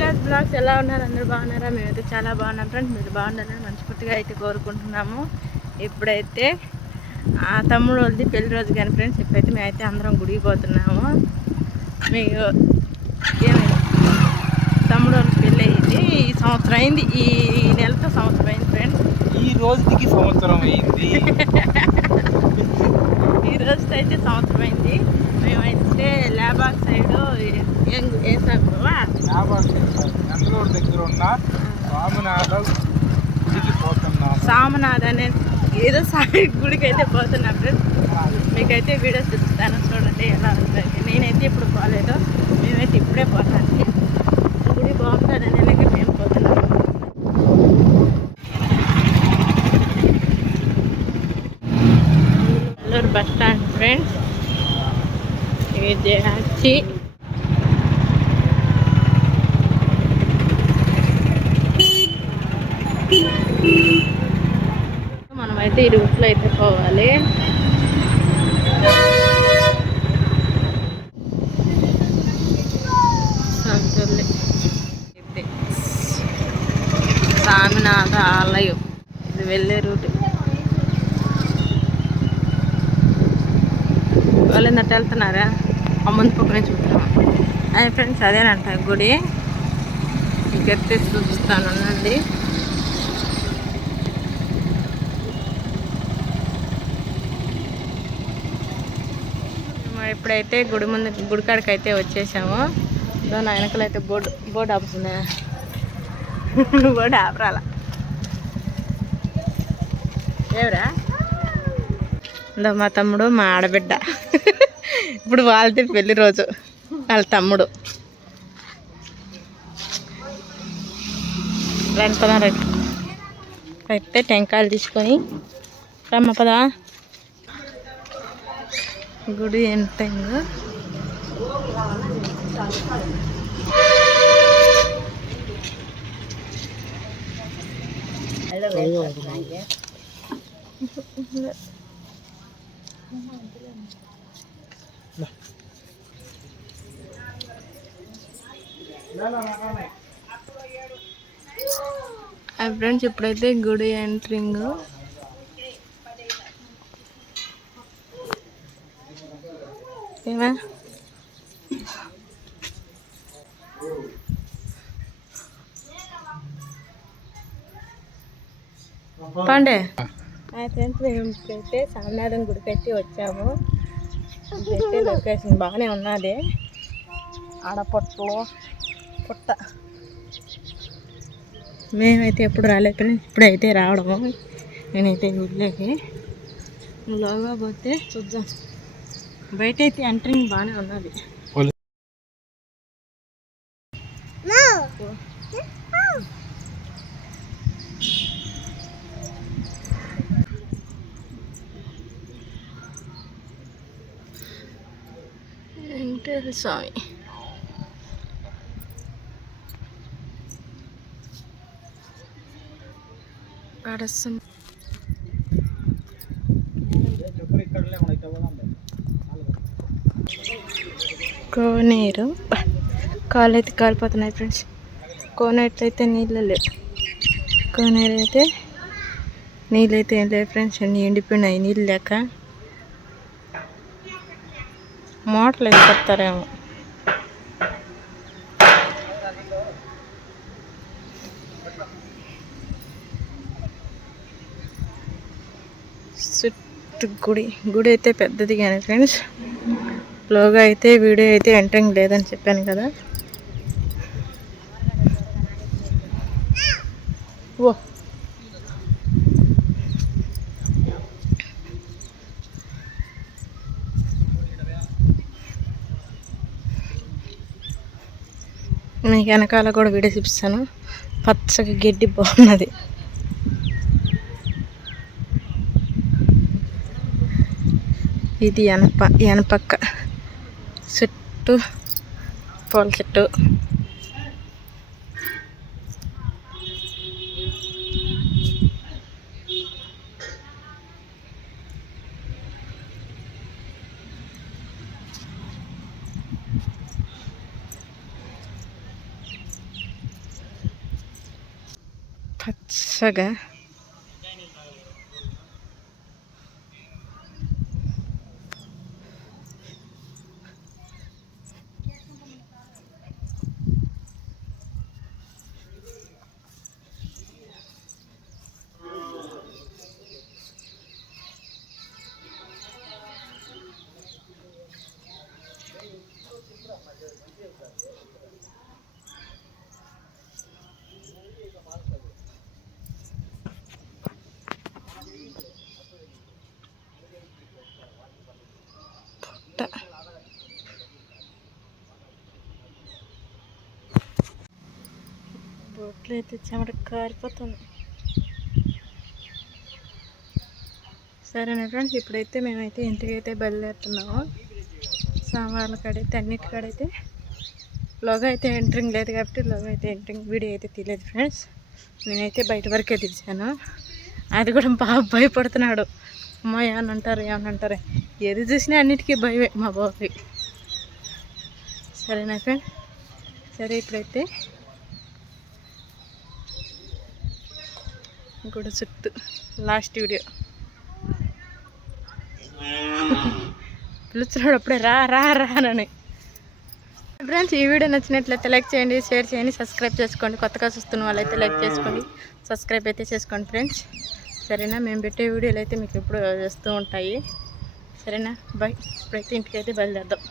Sreeraj blogs ఎలా ఉన్నారు? అందరూ బాగున్నారా? మేమైతే చాలా బాగున్నాం ఫ్రెండ్స్. మీరు బాగున్నారని మనస్ఫూర్తిగా అయితే కోరుకుంటున్నాము. ఇప్పుడైతే తమ్ముడు వాళ్ళది పెళ్లి రోజు కానీ ఫ్రెండ్స్, ఇప్పుడైతే మేమైతే అందరం గుడికి పోతున్నాము. మీకు ఏమైంది? తమ్ముడు వాళ్ళకి పెళ్ళి అయింది, ఈ సంవత్సరం అయింది, ఈ నెలతో సంవత్సరం అయింది ఫ్రెండ్స్. ఈ రోజుకి సంవత్సరం అయింది. ఈ రోజుతో అయితే సంవత్సరం అయింది. మేమైతే లేబాగ్ సైడ్ ఏ నందలూరు దగ్గర ఉన్న స్వామినాథ గుడికి పోతున్నాం. సామనాథ్ అనే ఏదో సాయి గుడికి అయితే పోతున్నాం ఫ్రెండ్స్. మీకైతే వీడియోస్ చూపిస్తాను, చూడండి ఎలా ఉంటుంది. నేనైతే ఇప్పుడు పోలేదు, మేమైతే ఇప్పుడే పోతాను. గుడి బాగుంటుందని అలాగే మేము పోతున్నాం. Nellore bus stand friends. ఇది వచ్చి మనమైతే ఈ రూట్లో అయితే పోవాలి. సంతుల్లి స్వామినాథ ఆలయం, ఇది వెళ్ళే రూట్. వాళ్ళందరూ వెళ్తున్నారా? అమ్మంది పక్కనే చూస్తున్నాం. అదే ఫ్రెండ్స్, అదేనంట గుడి. ఇంకెత్తే చూపిస్తాను అనండి. ఇప్పుడైతే గుడి ముందు గుడికాడికి అయితే వచ్చేసాము. నా వెనకలైతే బోర్డు ఆపుతుందా? బోర్డు ఆపరాల ఎవరా? మా తమ్ముడు, మా ఆడబిడ్డ. ఇప్పుడు వాళ్ళది పెళ్లి రోజు, వాళ్ళ తమ్ముడు. రండి పదా, రండి. అయితే టెంకాయలు తీసుకొని రమ్మ పదా. గుడి ఎంట్రింగ్. ఫ్రెండ్స్, ఇప్పుడైతే గుడి ఎంట్రింగ్. ఏమా పండే ఫ్రెండ్స్, మేము ఇప్పుడైతే సామనాథం గుడికి అయితే వచ్చాము. ఇదైతే లొకేషన్ బాగానే ఉన్నది. ఆడపొట్లు పుట్ట. మేమైతే ఎప్పుడు రాలేదు ఫ్రెండ్స్, ఇప్పుడైతే రావడము. నేనైతే గుడిలోకి లోగా పోతే చూద్దాం. బయట అయితే ఎంట్రింగ్ బాగానే ఉన్నది. వెంకటేశ్వర స్వామి. కడసం కోనేరు. కాళ్ళు అయితే కాలిపోతున్నాయి ఫ్రెండ్స్. కోనేరు అయితే నీళ్ళు లేవు, కోనేరు అయితే నీళ్ళు అయితే ఏం లేవు ఫ్రెండ్స్. అన్నీ ఎండిపోయినాయి నీళ్ళు లేక. మోటార్లు వేసుకొస్తారేమో. చుట్టూ గుడి అయితే పెద్దది కానీ ఫ్రెండ్స్, లోగా అయితే వీడియో అయితే ఎంట్రింగ్ లేదని చెప్పాను కదా. ఓ మీకు వెనకాల కూడా వీడియో చూపిస్తాను. పచ్చగా గడ్డి బాగున్నది. ఇది ఎనపక్క చుట్టూ పూల చెట్టు. వరుసగా బొట్లు అయితే చెమట కారిపోతుంది. సరేనా ఫ్రెండ్స్, ఇప్పుడైతే మేమైతే ఇంటికైతే బయలుదేరుతున్నాము. సామాన్ల కాడైతే అన్నిటికాడైతే లోగా అయితే ఎంట్రింగ్ లేదు కాబట్టి లోగా అయితే ఎంట్రింగ్ వీడియో అయితే తీయలేదు ఫ్రెండ్స్. నేనైతే బయట వరకే తీసాను. అది కూడా బాగా భయపడుతున్నాడు. అమ్మ ఏమనంటారు ఏది చూసినా అన్నిటికీ భయమే మా బాబుకి. సరేనా ఫ్రెండ్, సరే ఇప్పుడైతే గుడి చుట్టూ లాస్ట్ వీడియో పిలుచున్నాడు అప్పుడే రా రా రా అని. ఫ్రెండ్స్, ఈ వీడియో నచ్చినట్లయితే లైక్ చేయండి, షేర్ చేయండి, సబ్స్క్రైబ్ చేసుకోండి. కొత్తగా చూస్తున్న వాళ్ళైతే లైక్ చేసుకోండి, సబ్స్క్రైబ్ అయితే చేసుకోండి ఫ్రెండ్స్. సరేనా, మేము పెట్టే వీడియోలు అయితే మీకు ఎప్పుడు వస్తూ ఉంటాయి. సరేనా, బాయ్. ఇప్పుడైతే ఇంటికైతే బయలుదేరదాం.